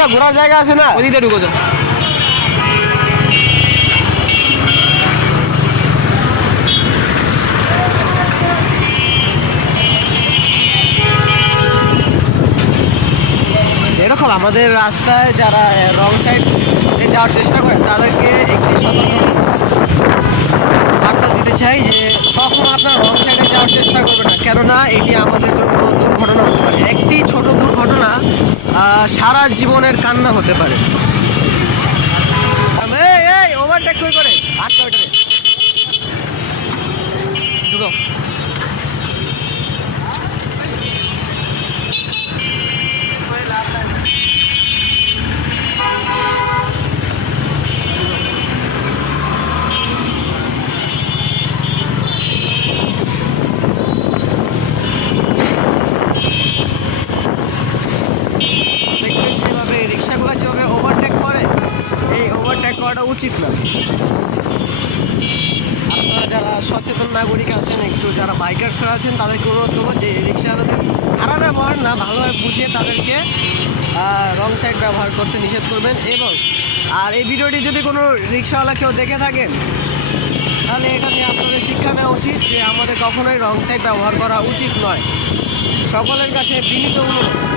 ওদিকে ঘোরার জায়গা আছে না, ওদিকে ঢুকো তো। এরকম আমাদের রাস্তায় যারা রং সাইড যাওয়ার চেষ্টা করে তাদেরকে একটি সতর্ক বার্তা দিতে চাই যে কখনো আপনার রং সাইডে যাওয়ার চেষ্টা করবে না, কেননা এটি আমাদের জন্য দুর্ঘটনা হতে পারে। একটি ছোট দুর্ঘটনা সারা জীবনের কান্না হতে পারে। এই ওভারটেক করে আটকা ওইটারে ঢুকো। দেখবেন যেভাবে রিক্সাগুলো যেভাবে ওভারটেক করে, এই ওভারটেক করাটা উচিত না। আপনারা যারা সচেতন নাগরিক আছেন, একটু যারা বাইকার্সরা আছেন, তাদেরকে অনুরোধ করবো যে রিক্সাওয়ালাদের খারাপ ব্যবহার না, ভালোভাবে বুঝিয়ে তাদেরকে রং সাইড ব্যবহার করতে নিষেধ করবেন। এবং আর এই ভিডিওটি যদি কোনো রিক্সাওয়ালা কেউ দেখে থাকেন, তাহলে এটা নিয়ে আপনাদের শিক্ষা নেওয়া উচিত যে আমাদের কখনোই রং সাইড ব্যবহার করা উচিত নয়। সকলের কাছে বিনীত অনুরোধ।